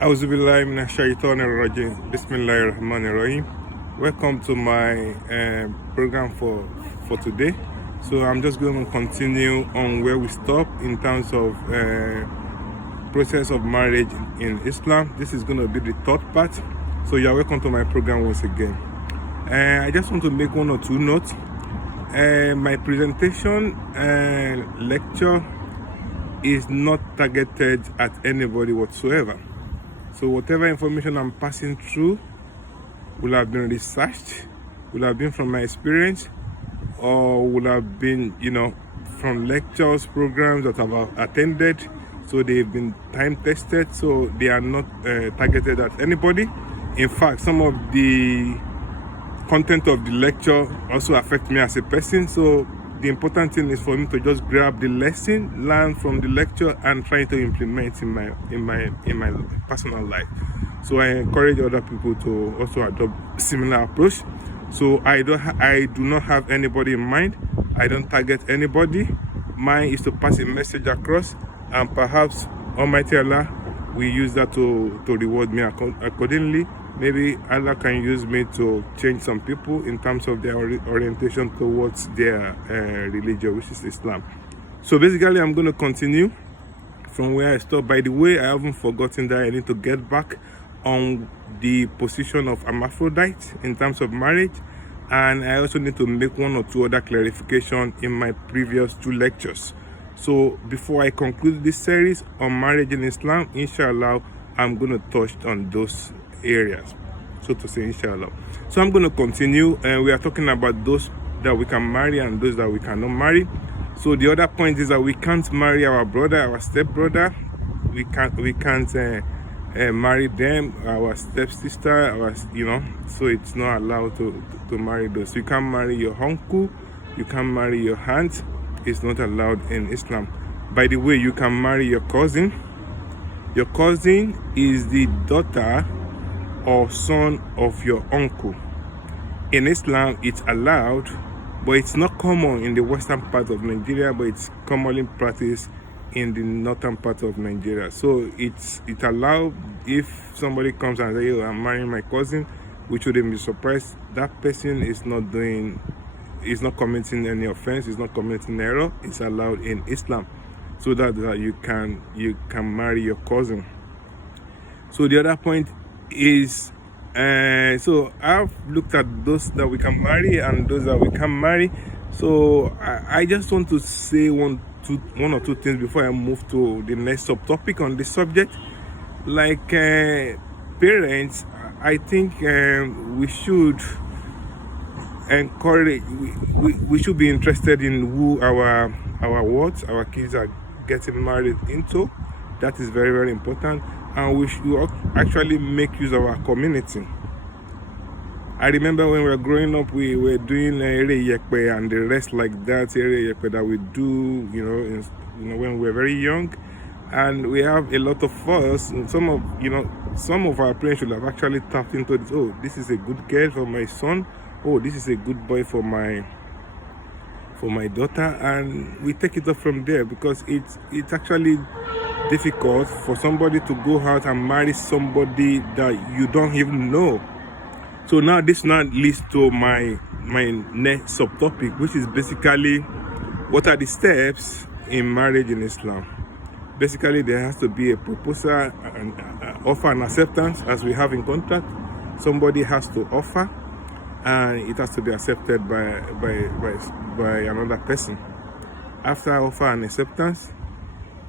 Auzubillahi minash shaitanir rajim. Bismillahir rahmanir rahim. Welcome to my program for today. So I'm just going to continue on where we stop in terms of process of marriage in Islam. This is going to be the third part. So you're welcome to my program once again. I just want to make one or two notes. My presentation lecture is not targeted at anybody whatsoever. So whatever information I'm passing through will have been researched, will have been from my experience, or will have been, from lectures, programs that I've attended. So they've been time tested, so they are not targeted at anybody. In fact, some of the content of the lecture also affect me as a person. So the important thing is for me to just grab the lesson, learn from the lecture, and try to implement in my personal life. So I encourage other people to also adopt similar approach. So I do not have anybody in mind. I don't target anybody. Mine is to pass a message across, and perhaps Almighty Allah will use that to reward me accordingly. Maybe Allah can use me to change some people in terms of their orientation towards their religion, which is Islam. So basically, I'm going to continue from where I stopped. By the way, I haven't forgotten that I need to get back on the position of hermaphrodite in terms of marriage. And I also need to make one or two other clarification in my previous two lectures. So before I conclude this series on marriage in Islam, inshallah, I'm going to touch on those areas, so to say, inshallah. So I'm going to continue, and we are talking about those that we can marry and those that we cannot marry. So the other point is that we can't marry our brother, our stepbrother. We can't marry them, our stepsister, so it's not allowed to marry those. You can't marry your uncle, you can't marry your aunt. It's not allowed in Islam. By the way, you can marry your cousin. Your cousin is the daughter or son of your uncle. In Islam, it's allowed, but it's not common in the western part of Nigeria, but it's commonly practiced in the northern part of Nigeria. So it's allowed. If somebody comes and says, I'm marrying my cousin, we shouldn't be surprised. That person is not committing any offense, is not committing error. It's allowed in Islam, so that you can marry your cousin. So the other point is, so I've looked at those that we can marry and those that we can't marry. So I just want to say one or two things before I move to the next subtopic on this subject. Like parents, I think we should encourage. We should be interested in who our kids are getting married into. That is very, very important. And we should actually make use of our community. I remember when we were growing up, we were doing Ere Yekpe and the rest like that, Ere Yekpe that we do, when we were very young. And we have a lot of us, some of our parents should have actually tapped into this. Oh, this is a good girl for my son. Oh, this is a good boy for my daughter. And we take it up from there, because it's actually difficult for somebody to go out and marry somebody that you don't even know. So now this now leads to my next subtopic, which is basically what are the steps in marriage in Islam. Basically, there has to be a proposal, an offer and acceptance, as we have in contract. Somebody has to offer, and it has to be accepted by another person. After offer and acceptance,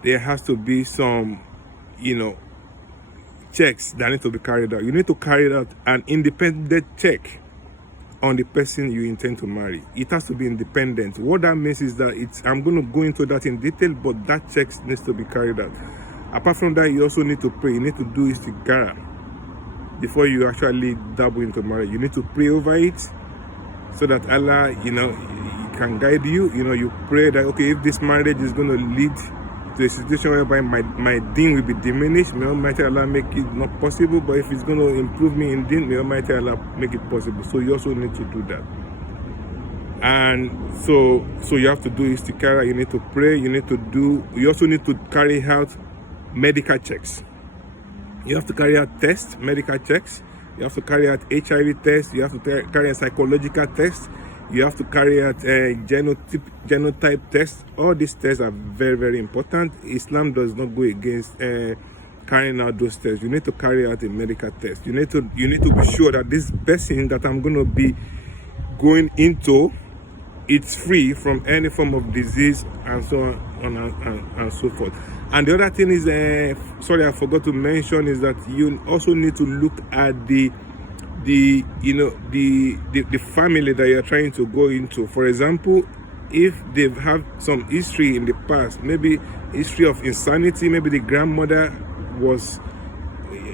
there has to be some, checks that need to be carried out. You need to carry out an independent check on the person you intend to marry. It has to be independent. What that means is that I'm going to go into that in detail, but that check needs to be carried out. Apart from that, you also need to pray. You need to do istikhara before you actually dabble into marriage. You need to pray over it, so that Allah, can guide you. You pray that, okay, if this marriage is going to lead to a situation whereby my deen will be diminished, may Almighty Allah make it not possible. But if it's going to improve me in deen, may Almighty Allah make it possible. So you also need to do that. And so you have to do istikhara, you need to pray, you also need to carry out medical checks. You have to carry out tests, medical checks. You have to carry out HIV tests. You have to carry out psychological tests. You have to carry out genotype tests. All these tests are very, very important. Islam does not go against carrying out those tests. You need to carry out a medical test. You need to be sure that this person that I'm going to be going into, it's free from any form of disease and so on and so forth. And the other thing is, sorry, I forgot to mention, is that you also need to look at the family that you're trying to go into. For example, if they have some history in the past, maybe history of insanity, maybe the grandmother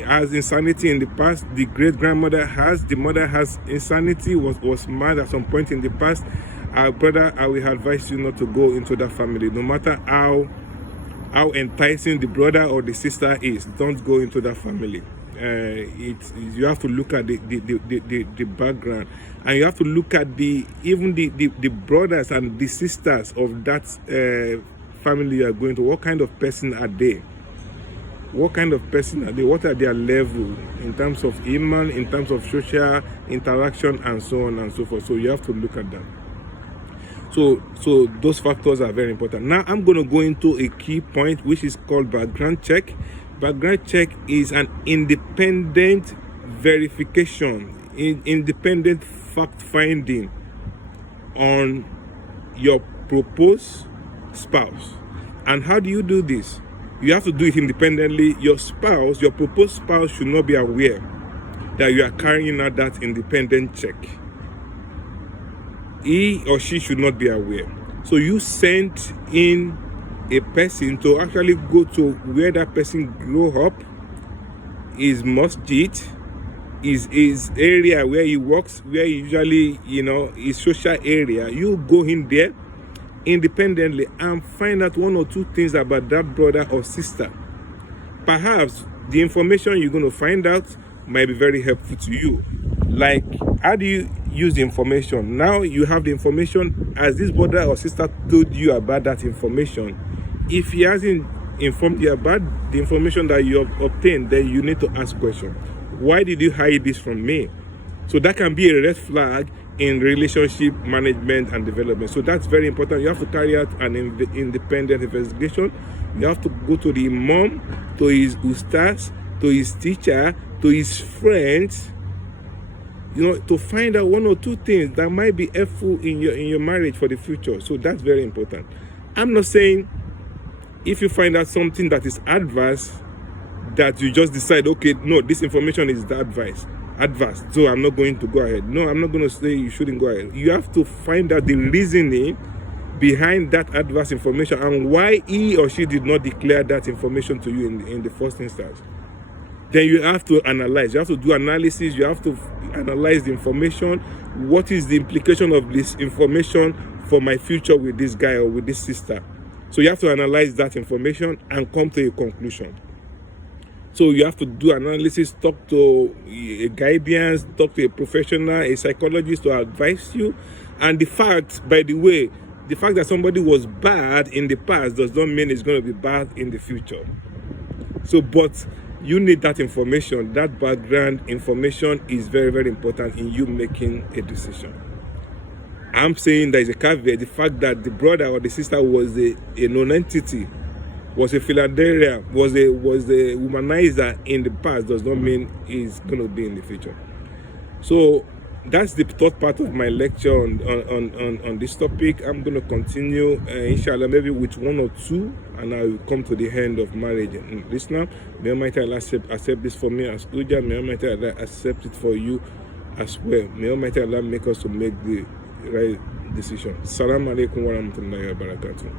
has insanity in the past, the great grandmother has, the mother has insanity, was mad at some point in the past, brother, I will advise you not to go into that family. No matter how enticing the brother or the sister is, don't go into that family. You have to look at the background, and you have to look at even the brothers and the sisters of that family you are going to. What kind of person are they? What kind of person are they? What are their level in terms of iman, in terms of social interaction, and so on and so forth? So you have to look at that. So those factors are very important. Now I'm going to go into a key point, which is called background check. Background check is an independent verification, independent fact finding on your proposed spouse. And how do you do this? You have to do it independently. Your spouse, your proposed spouse, should not be aware that you are carrying out that independent check. He or she should not be aware. So you sent in a person to actually go to where that person grew up, his masjid, his area where he works, where he usually, his social area. You go in there independently and find out one or two things about that brother or sister. Perhaps the information you're going to find out might be very helpful to you. Like, how do you use the information? Now you have the information. As this brother or sister told you about that information, if he hasn't informed you about the information that you have obtained, then you need to ask questions. Why did you hide this from me? So that can be a red flag in relationship management and development. So that's very important. You have to carry out an independent investigation. You have to go to the imam, to his ustaz, to his teacher, to his friends, to find out one or two things that might be helpful in your marriage for the future. So that's very important. I'm not saying if you find out something that is adverse, that you just decide, okay, no, this information is the adverse, so I'm not going to go ahead. No, I'm not going to say you shouldn't go ahead. You have to find out the reasoning behind that adverse information and why he or she did not declare that information to you in the first instance. Then you have to analyze. You have to do analysis. You have to analyze the information. What is the implication of this information for my future with this guy or with this sister? So you have to analyze that information and come to a conclusion. So you have to do analysis, talk to a guidance, talk to a professional, a psychologist to advise you. And the fact, by the way, the fact that somebody was bad in the past does not mean it's going to be bad in the future. So, but you need that information. That background information is very, very important in you making a decision. I'm saying there is a caveat. The fact that the brother or the sister was a non-entity, was a philanderer, was a womanizer in the past does not mean he's going to be in the future. So that's the third part of my lecture on this topic. I'm going to continue, inshallah, maybe with one or two, and I will come to the end of marriage in Islam. May Almighty Allah accept this for me as Uja. May Almighty Allah accept it for you as well. May Almighty Allah make us to make the right decision. Assalamu alaikum wa rahmatullahi wa barakatuh.